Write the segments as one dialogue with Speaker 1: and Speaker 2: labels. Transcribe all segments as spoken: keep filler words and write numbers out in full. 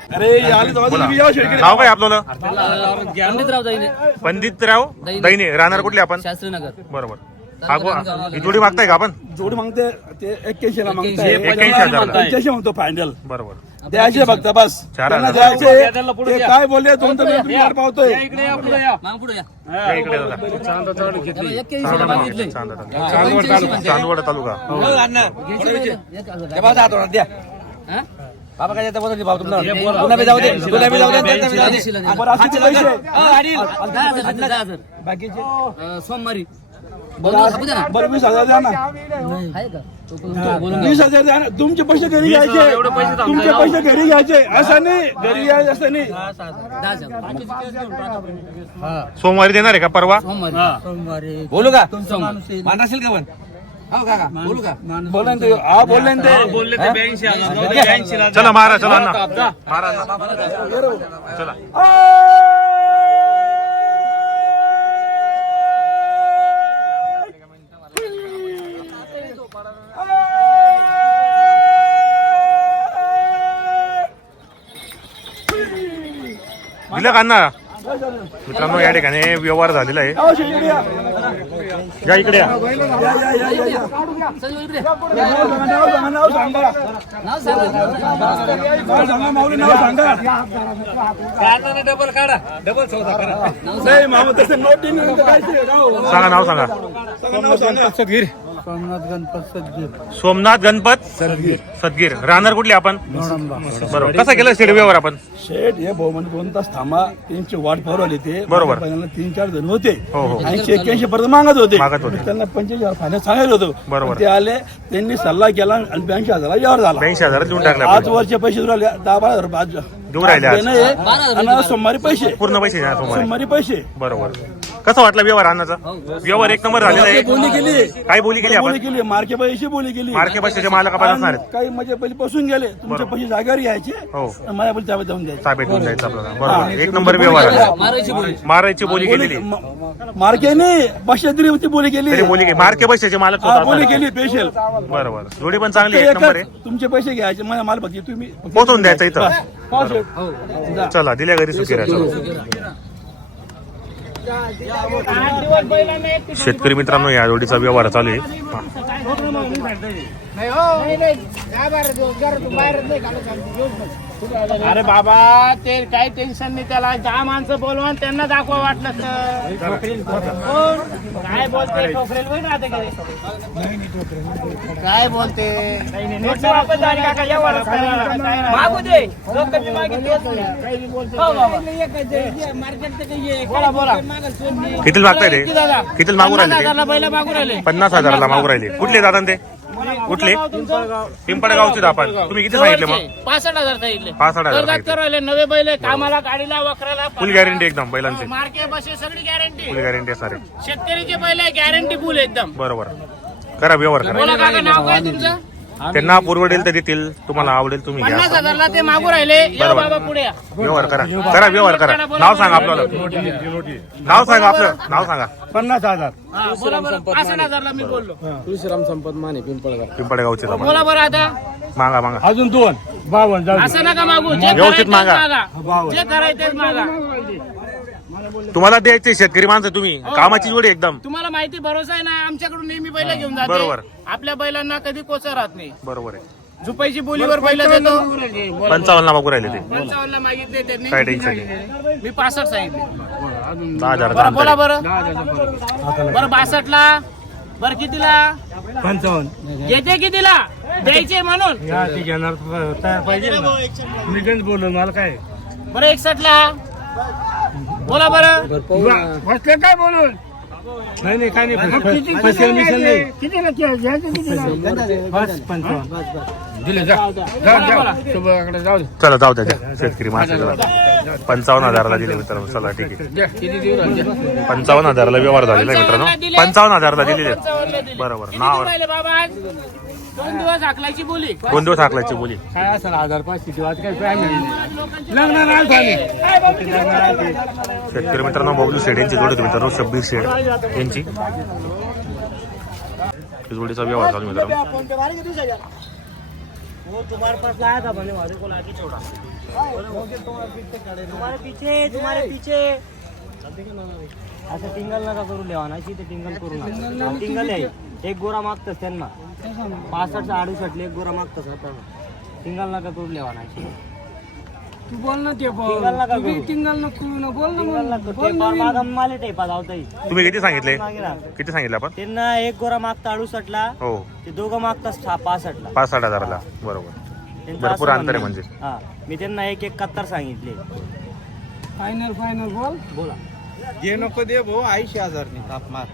Speaker 1: नाव काय आपलं?
Speaker 2: पंडितराव दैने.
Speaker 1: पंडितराव दैने. राहणार कुठले आपण?
Speaker 2: शास्त्रीनगर.
Speaker 1: बरोबर. हा ही जोडी मागताय का आपण?
Speaker 3: जोडी मागते ते एक्क्याऐंशी ला मागताय.
Speaker 1: एक्क्याऐंशी हजार
Speaker 3: पंच्याऐंशी म्हणतो फायनल.
Speaker 1: बरोबर.
Speaker 3: द्यायचे फक्त बस.
Speaker 1: चार
Speaker 3: त्यांना
Speaker 1: हजार.
Speaker 3: द्यायचे. ते काय बोलले दोन तर तुम्ही वाट पाहतोय.
Speaker 2: माग पुढे या.
Speaker 1: या इकडे दादा.
Speaker 2: एक्क्याऐंशी ला मागितले.
Speaker 1: चांदवड तालुका.
Speaker 3: द्या बाबा काय जाता बोलतो भाऊ तुम्हाला पुन्हा बी जाऊ दे पुन्हा बी जाऊ दे बरं असते पैसे बाकीचे
Speaker 2: सोमवारी
Speaker 3: बरं वीस हजार द्या ना. वीस हजार द्या ना. तुमचे पैसे घरी घ्यायचे. तुमचे पैसे घरी घ्यायचे असं नाही. घरी घ्यायचे असं नाही.
Speaker 1: सोमवारी देणार आहे का परवा?
Speaker 2: सोमवारी
Speaker 3: बोलू का मान असेल का पण हो काका बोलू का बोला ते हा बोलले ते बोलले ते ब्याऐंशी हजार.
Speaker 1: चला मारा चला अण्णा मारा अण्णा. चला दिलं का अण्णा? मित्रांनो या ठिकाणी व्यवहार झालेला आहे. या इकडे या.
Speaker 2: डबल काढा डबल चौदा करा.
Speaker 1: सांगा नाव सांगा.
Speaker 3: सोमनाथ गणपत सदगीर.
Speaker 1: सोमनाथ गणपत सदगीर. सदगीर. राहणार कुठले आपण? बरोबर. कसा केला शेड व्यवहार आपण?
Speaker 3: शेठ हे भाऊ म्हणजे दोन तास थांबा त्यांची वाट पळवली ते
Speaker 1: बरोबर.
Speaker 3: तीन चार जण होते.
Speaker 1: हो, हो.
Speaker 3: ऐंशी एक्क्याऐंशी पर्यंत मागत होते.
Speaker 1: मागत होते.
Speaker 3: त्यांना पंचवीस हजार फायनल सांगायला होतो.
Speaker 1: बरोबर.
Speaker 3: ते आले त्यांनी सल्ला केला आणि ब्याऐंशी हजारला व्यवहार झाला.
Speaker 1: ब्याऐंशी हजार देऊन टाकले
Speaker 3: पाच वर्ष पैसे राहिले दहा बारा हजार रुपये आज
Speaker 1: देऊ राहिले आज.
Speaker 3: देणं आहे. आणि सोमवारी पैसे
Speaker 1: पूर्ण पैसे द्या सोमवारी.
Speaker 3: सोमवारी पैसे
Speaker 1: बरोबर. कसा वाटला व्यवहार अन्नाचा? व्यवहार एक नंबर झालेला आहे.
Speaker 3: बोली केली
Speaker 1: काय बोली केली
Speaker 3: बोली
Speaker 1: आपण?
Speaker 3: केली मार्के पैसे बोली केली.
Speaker 1: मार्के पैशाचे मालक आपण असणार आहेत.
Speaker 3: काही म्हणजे पैसे बसून गेले तुमचे पैसे जागेवर यायचे
Speaker 1: हो.
Speaker 3: माझ्या पैसे ताब्यात जाऊन द्यायचे.
Speaker 1: ताब्यात देऊन द्यायचं आपल्याला. बरोबर. एक नंबर व्यवहार आहे.
Speaker 2: मारायची बोली.
Speaker 1: मारायची बोली केलेली.
Speaker 3: मार्केने पैसे तरी होती बोली केली.
Speaker 1: तरी बोली केली. मार्के पैशाचे मालक
Speaker 3: हा, बोली
Speaker 1: स्वतः.
Speaker 3: केली स्पेशल.
Speaker 1: बरोबर. जोडी पण चांगली एक नंबर आहे.
Speaker 3: तुमचे पैसे घ्यायचे माझ्या माल बघी तुम्ही
Speaker 1: पोहोचून द्यायचं इथं.
Speaker 3: हो, शेठ.
Speaker 1: चला दिल्या घरी सुखी राहा. शेतकरी मित्रांनो या जोडीचा व्यवहार चालू आहे.
Speaker 4: अरे बाबा ते काही टेन्शन नाही त्याला. ज्या माणसं बोलवा त्यांना दाखवा वाटलं तर. काय बोलते ठोकरेल होईल राहते का काय बोलते मागू दे बोला बोला
Speaker 1: किती मागताय ते? किती मागू राहिले ते?
Speaker 4: पहिला मागू राहिले
Speaker 1: पन्नास हजाराला मागू राहिले. कुठले दादा ते? कुठले? पिंपळगावचे आपण. तुम्ही किती सांगितले मग?
Speaker 4: पासष्ट हजार सांगितले.
Speaker 1: पासष्ट हजार
Speaker 4: कर्जात
Speaker 1: सांगितले.
Speaker 4: करवले नवे बैल कामाला गाडीला वखराला
Speaker 1: फुल गॅरंटी एकदम बैलांची.
Speaker 4: मार्के बसे सगळी गॅरंटी.
Speaker 1: फुल गॅरंटी असणार आहे.
Speaker 4: शेतकरीचे बैल गॅरंटी फुल एकदम.
Speaker 1: बरोबर. करा व्यवहार करा.
Speaker 4: बोला काका नाव काय तुमचं?
Speaker 1: त्यांना पुरवडेल तर देतील. तुम्हाला आवडेल तुम्ही घ्या.
Speaker 4: पन्नास हजारला ते मागू राहिले. या
Speaker 1: बरोबर.
Speaker 4: बाबा पुढे या.
Speaker 1: व्यवहार करा. करा व्यवहार करा. नाव सांगा आपल्याला. नाव सांगा आपलं. नाव सांगा.
Speaker 3: पन्नास हजार
Speaker 4: हा, बोला बरं. पासष्ट हजारला मी बोललो.
Speaker 3: तुळशीराम संपत माने पिंपळगाव.
Speaker 1: पिंपळगावचे दादा.
Speaker 4: बोला बरं आता.
Speaker 1: मागा मागा.
Speaker 3: अजून दोन बावन जाऊ
Speaker 4: असं नका मागू. जे
Speaker 1: व्यवस्थित
Speaker 4: करायचं
Speaker 1: मागा.
Speaker 4: मागा. जे करायचं मागा.
Speaker 1: तुम्हाला द्यायचे शेतकरी माणसं तुम्ही. कामाची जोडी एकदम.
Speaker 4: तुम्हाला माहिती भरोसा आहे ना आमच्याकडून नेहमी बैल घेऊन जाते.
Speaker 1: बरोबर.
Speaker 4: आपल्या बैलांना कधी कोचा राहत नाही.
Speaker 1: बरोबर आहे.
Speaker 4: झुपायची बोलीवर बैल देतो.
Speaker 1: पंचावन्न मागू राहिले ते.
Speaker 4: पंचावन्नला मागितले त्यांनी.
Speaker 1: काय टेन्शन नाही.
Speaker 4: मी पासष्ट सांगितले.
Speaker 1: दहा हजार
Speaker 4: बरं बोला बरं. बरं बासष्टला. बरं कितीला?
Speaker 3: पंचावन्न
Speaker 4: घेते कितीला? द्यायचे म्हणून.
Speaker 3: घेणार तयार पाहिजे मी गंज बोललो मला काय
Speaker 4: बरं एकसष्टला. बोला बरं.
Speaker 3: बसले काय बोलून नाही नाही काय नाही पैसे मिशन नाही बस पंचावन्न दिले जा सुबहकडे जाऊ दे.
Speaker 1: चला जाऊ द्या द्या. शेतकरी माणसं पंचावन्न हजाराला दिले मित्रांनो. चला ठीक आहे. पंचावन्न हजाराला व्यवहार झालेला आहे मित्रांनो. पंचावन्न हजाराला दिलेले. बरोबर. नाव
Speaker 4: किती बाबा आज? दोन दिवस हाकलायची बोली.
Speaker 1: दोन दिवस हाकलायची बोली.
Speaker 3: काय असेल हजार पाचशे किंवा काय लग्न नाही झाले
Speaker 1: शेतकरी मित्रांनो बबलू शेड यांची जोडी होती मित्रांनो. शब्बीर शेड यांची जोडीचा व्यवहार चालू मित्रांनो.
Speaker 5: वो तुम्हारे पास लाया था मैंने वाले को लाके छोड़ा तुम्हारे पीछे तुम्हारे पीछे असं टिंगल नका करू लेवानाची ते टिंगल करू नका टिंगल आहे एक गोरा मागतस त्यांना पासष्ट अडुसष्ट एक गोरा मागतस आता टिंगल नका करू लेवानाची
Speaker 2: तू बोल ना ते
Speaker 5: टिंगल नका करू
Speaker 2: टिंगल न करू ना बोल ना
Speaker 5: टिंगल नका ते मागं माले टेपा जावताई
Speaker 1: तुम्ही किती सांगितले
Speaker 5: मागे राहा.
Speaker 1: किती सांगितले आपण
Speaker 5: त्यांना एक गोरा मागता अडुसष्टला
Speaker 1: हो
Speaker 5: ते दोघं मागतात पासष्टला
Speaker 1: पाच साठ हजाराला बरोबर
Speaker 5: त्यांचं
Speaker 1: भरपूर
Speaker 5: असं
Speaker 1: अंतर आहे
Speaker 5: म्हणणं
Speaker 1: म्हणजे.
Speaker 5: हा मी त्यांना एक एकाहत्तर सांगितले
Speaker 2: फायनल फायनल बोल
Speaker 5: बोला
Speaker 3: घे नको दे भाऊ ऐंशी हजार नाही ताप मार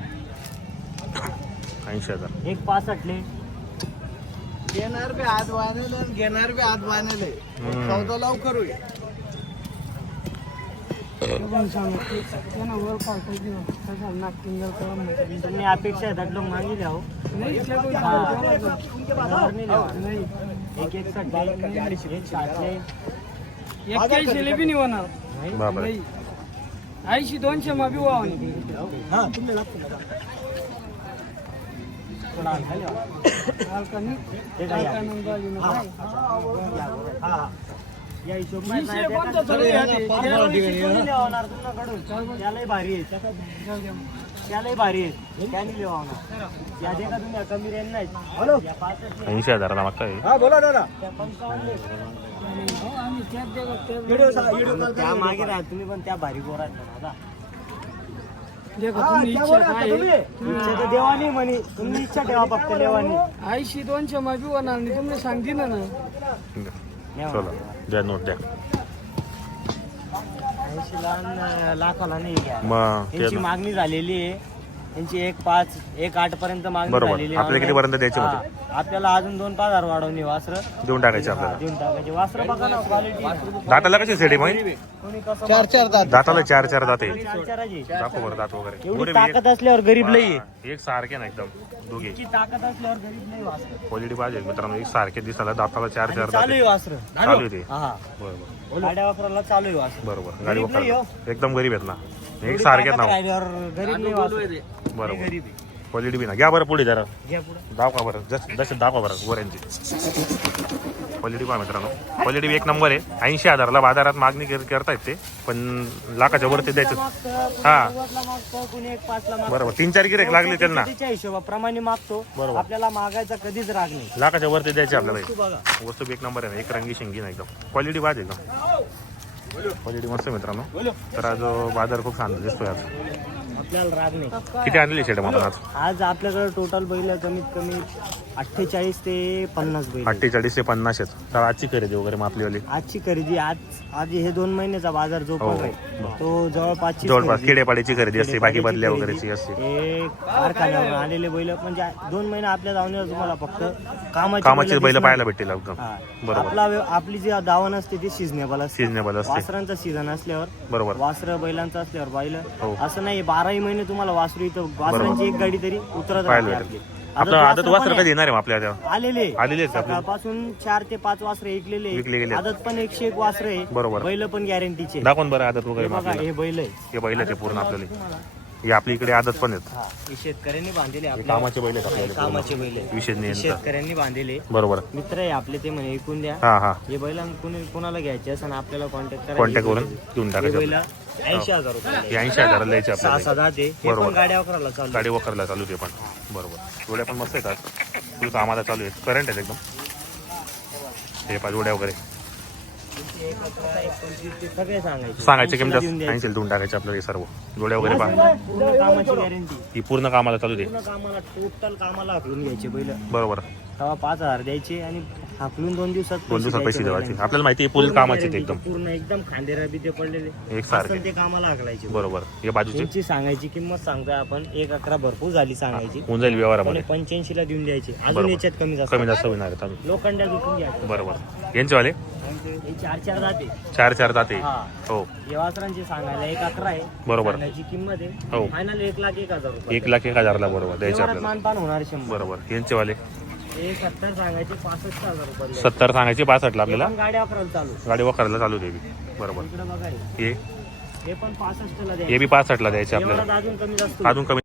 Speaker 1: ऐंशी हजार
Speaker 5: एक पासष्टले
Speaker 3: घेणार बी हात बांधले घेणार बी हात बांधले चौदा लाव करू
Speaker 2: पण सांग त्यांना वर पाठवली कसा नाक टिंगल करून नाही
Speaker 5: तुम्ही अपेक्षा आहेत लोक मागितले हो
Speaker 2: नाही इथल्या कोणी
Speaker 5: हा.
Speaker 2: बोलायचं.
Speaker 5: बरोबर नाही लेवा.
Speaker 2: नाही
Speaker 5: एक एक साठले एक साठले
Speaker 2: एक्क्याऐंशी ले बी नाही होणार
Speaker 1: बापरे
Speaker 2: नाही ऐंशी दोनशे मा बी व्हावं नाही.
Speaker 5: थोडा हलका लेवा.
Speaker 2: हलका नाही.
Speaker 5: ते काय
Speaker 2: हलका नाही गाली नाही.
Speaker 5: हा, हा. या हिशोब
Speaker 2: विषय कोणता चालू आहे?
Speaker 5: त्यालाही भारी आहे त्यालाही भारी आहे त्याने लेवावणार या दे का तुम्ही कमी रेंज नाही या पासष्ट
Speaker 1: ऐंशी हजाराला मागताय
Speaker 3: हा बोला दादा
Speaker 5: त्या पंचावन्न
Speaker 2: हो, आम्ही त्यात देतो, त्यात
Speaker 5: त्या मागे राहा तुम्ही पण त्या भारी गोरा आहेत ना दादा.
Speaker 2: देखो, तुम्ही इच्छा काय आहे?
Speaker 5: इच्छा तर देवानी म्हणे तुम्ही इच्छा ठेवा फक्त देवानी
Speaker 2: ऐंशी दोनशे मा बी होणार नाही तुम्ही सांगतील ना
Speaker 1: चला द्या नोट द्या
Speaker 5: ऐंशी ला लाखाला नाही घ्या
Speaker 1: मग ते
Speaker 5: त्यांची मागणी झालेली आहे त्यांची एक पाच एक आठ पर्यंत मागणी
Speaker 1: बरोबर.
Speaker 5: झालेली आहे.
Speaker 1: आपल्याला कितीपर्यंत द्यायची
Speaker 5: हा.
Speaker 1: होती?
Speaker 5: आपल्याला अजून दोन पाच हजार वाढवणी वासर
Speaker 1: देऊन टाकायचे आपल्याला
Speaker 5: देऊन टाकायचे वासर बघा ना क्वालिटी
Speaker 1: दाताला कशी सेडी मग
Speaker 5: कोणी कसं
Speaker 3: चार चार दात
Speaker 1: दाताला चार चार दाते
Speaker 5: चार चाराची
Speaker 1: दाखव बरं दात वगैरे
Speaker 5: एवढी
Speaker 1: एवढे
Speaker 5: ताकद असल्यावर गरीब लई आहे.
Speaker 1: हा, एक सारखे ना एकदम दोघे
Speaker 5: इतकी ताकद असल्यावर गरीब लई वासर
Speaker 1: क्वालिटी पाहिजे मित्रांनो एक सारखे दिसायला दाताला चार चार
Speaker 5: चालू आहे
Speaker 1: दाते
Speaker 5: वासर
Speaker 1: चालू आहे ते
Speaker 5: हा
Speaker 1: बरोबर
Speaker 5: गाड्या वापरायला चालू आहे वासर
Speaker 1: बरोबर गाडी
Speaker 5: गरीब नाही हो.
Speaker 1: वखर एकदम गरीब आहेत ना एक
Speaker 5: एवढी
Speaker 1: सारखे
Speaker 5: ताकद
Speaker 1: नाव
Speaker 5: राहिल्यावर गरीब नाही वासर
Speaker 1: बरोबर
Speaker 5: गरीब आहे
Speaker 1: क्वालिटी बी ना घ्या बरं पुढे जरा
Speaker 5: घ्या पुढे
Speaker 1: दाखवा बरं जस जसे दाखवा बरं गोऱ्यांची क्वालिटी पहा मित्रांनो क्वालिटी एक नंबर आहे ऐंशी हजारला बाजारात मागणी कर- करतायत ते पण लाखाच्या वरती द्यायचं हा.
Speaker 5: मागतो कुणी एक पाचला मागतो
Speaker 1: बरोबर तीन चार गिरेक लागले त्यांना
Speaker 5: त्याच्या हिशोबाप्रमाणे मागतो
Speaker 1: बरोबर.
Speaker 5: आपल्याला मागायचा कधीच राग नाही
Speaker 1: लाखाच्या वरती द्यायचे आपल्याला
Speaker 5: तू बघा
Speaker 1: वस्तू बी एक नंबर आहे ना एक रंगी शिंगी ना एकदम क्वालिटी पाहिजे एकदम क्वालिटी मस्त आहे मित्रांनो तर आज बाजार खूप शांत दिसतोय आज
Speaker 5: आपल्याला राग नाही
Speaker 1: किती आणली शेड आपण आज
Speaker 5: आज आपल्याकडे टोटल बैल कमीत कमी अठ्ठेचाळीस ते पन्नास बैल आहेत.
Speaker 1: अठ्ठेचाळीस ते पन्नास आहेत तर आजची खरेदी वगैरे मापलीवाली
Speaker 5: आजची खरेदी आज आज हे दोन महिन्याचा बाजार जो
Speaker 1: हो.
Speaker 5: पण आहे तो जवळपास
Speaker 1: जवळपास किडेपाडीची खरेदी असते बाकी बदल्या वगैरेची असते
Speaker 5: हे कारखान्यावर आलेले बैल म्हणजे दोन महिने आपल्या दावणीवर तुम्हाला फक्त कामाची
Speaker 1: कामाचे बैल
Speaker 5: दिसणार.
Speaker 1: पाहायला भेटतील एकदम
Speaker 5: हा.
Speaker 1: बरोबर.
Speaker 5: आपला व्य- आपली जी दावण असते ती सिजनेबल असते
Speaker 1: सिजनेबल असते
Speaker 5: वासरांचा सीझन असल्यावर
Speaker 1: बरोबर
Speaker 5: वासर बैलांचा असल्यावर बैल
Speaker 1: हो.
Speaker 5: असं नाही बाराही महिने तुम्हाला वासरू इथं वासरांची एक गाडी तरी उतरत
Speaker 1: पाहायला
Speaker 5: राहते
Speaker 1: भेटेल
Speaker 5: आपली.
Speaker 1: आपलं
Speaker 5: आदत
Speaker 1: आदत
Speaker 5: वासरं
Speaker 1: वासर
Speaker 5: पण
Speaker 1: कधी येणार आहे आपल्या त्या
Speaker 5: आलेले
Speaker 1: आलेले आहेत आपले
Speaker 5: सकाळपासून चार ते पाच वासरे ऐकलेले
Speaker 1: विकले गेले.
Speaker 5: आदत पण एकशे एक वासरे आहे
Speaker 1: बरोबर.
Speaker 5: बैल पण गॅरंटीचे
Speaker 1: दाखवून बरं आदत
Speaker 5: हे
Speaker 1: वगैरे
Speaker 5: बघा
Speaker 1: आपल्याला
Speaker 5: हे बैल आहे
Speaker 1: हे बैल आहे ते पूर्ण आपल्याला हे आपल्या इकडे आदत पण आहेत
Speaker 5: हा हे शेतकऱ्यांनी बांधलेले
Speaker 1: हे
Speaker 5: आपल्या
Speaker 1: कामाचे बैल आहेत आपल्याला पूर्ण.
Speaker 5: कामाचे बैल आहे.
Speaker 1: विशेष
Speaker 5: हे
Speaker 1: नाही यांचा.
Speaker 5: शेतकऱ्यांनी बांधलेले
Speaker 1: बरोबर
Speaker 5: मित्र आहे आपले ते म्हणे ऐकून द्या
Speaker 1: हा हा
Speaker 5: हे बैल कुणी कोणाला घ्यायचे असं आपल्याला कॉन्टॅक्ट करा
Speaker 1: कॉन्टॅक्ट करून देऊन टाकायचं
Speaker 5: बैल ऐंशी हजार रुपये
Speaker 1: हे ऐंशी हजाराला द्यायचे
Speaker 5: सहा
Speaker 1: आपल्याला
Speaker 5: सहा ते हे
Speaker 1: बरोबर.
Speaker 5: पण गाड्या वापरायला चालू
Speaker 1: गाडी वखरला चालू ते पण बरोबर जोड्या पण मस्त आहेत आज फुल कामाला चालू आहेत करंट आहेत एकदम हे पाच जोड्या वगैरे
Speaker 5: सगळे सांगायचे
Speaker 1: सांगायचे किंमत
Speaker 5: देऊन द्यायचे.
Speaker 1: ऐंशी देऊन टाकायचे आपल्याला हे सर्व जोड्या वगैरे पहा
Speaker 5: पूर्ण कामाची गॅरंटी
Speaker 1: ही पूर्ण कामाला चालू दे
Speaker 5: पूर्ण कामाला टोटल कामाला हाकलून घ्यायचे बैल
Speaker 1: बरोबर
Speaker 5: तेव्हा पाच हजार द्यायचे आणि हाकलून दोन दिवसात
Speaker 1: दोन दिवसात पैसे द्यायचे
Speaker 5: बैलांचे.
Speaker 1: आपल्याला माहिती आहे फुल
Speaker 5: पूर्ण
Speaker 1: कामाचे ते
Speaker 5: guarantee,
Speaker 1: एकदम
Speaker 5: पूर्ण एकदम खांदेरा बी ते पडलेले
Speaker 1: एक सारखे
Speaker 5: असं ते कामाला हाकलायचे
Speaker 1: बरोबर हे बाजूचे
Speaker 5: त्यांची सांगायची किंमत सांगतोय आपण एक अकरा भरपूर झाली सांगायची
Speaker 1: होऊन जाईल व्यवहारामध्ये
Speaker 5: पंच्याऐंशी ला देऊन द्यायचे अजून
Speaker 1: बरोबर.
Speaker 5: याच्यात कमी जास्त
Speaker 1: कमी जास्त होणार आहेत अजून
Speaker 5: लोखंड्या विकून घ्यायचे
Speaker 1: बरोबर यांचेवाले
Speaker 5: हे चार चार जाते
Speaker 1: चार चार जाते
Speaker 5: हा
Speaker 1: हो
Speaker 5: या वासरांची सांगायला एक अकरा आहे
Speaker 1: बरोबर.
Speaker 5: सांगायची किंमत
Speaker 1: हो.
Speaker 5: आहे फायनल एक लाख एक हजार रुपये
Speaker 1: एक लाख एक हजारला बरोबर द्यायचे
Speaker 5: व्यवहारात
Speaker 1: आपल्याला
Speaker 5: मानपान होणार शंभर
Speaker 1: बरोबर यांचेवाले
Speaker 5: हे सत्तर सांगायचे पासष्ट हजार रुपये
Speaker 1: सत्तर सांगायचे पासष्टला आपल्याला
Speaker 5: गाड्या वापरायला चालू
Speaker 1: गाडी वखरायला चालू द्यावी बरोबर
Speaker 5: इकडे बघा हे.
Speaker 1: हे
Speaker 5: हे पण पासष्ट ला
Speaker 1: हे बी पासष्टला द्यायचे आपल्याला
Speaker 5: व्यवहारात अजून कमी जास्त
Speaker 1: अजून कमी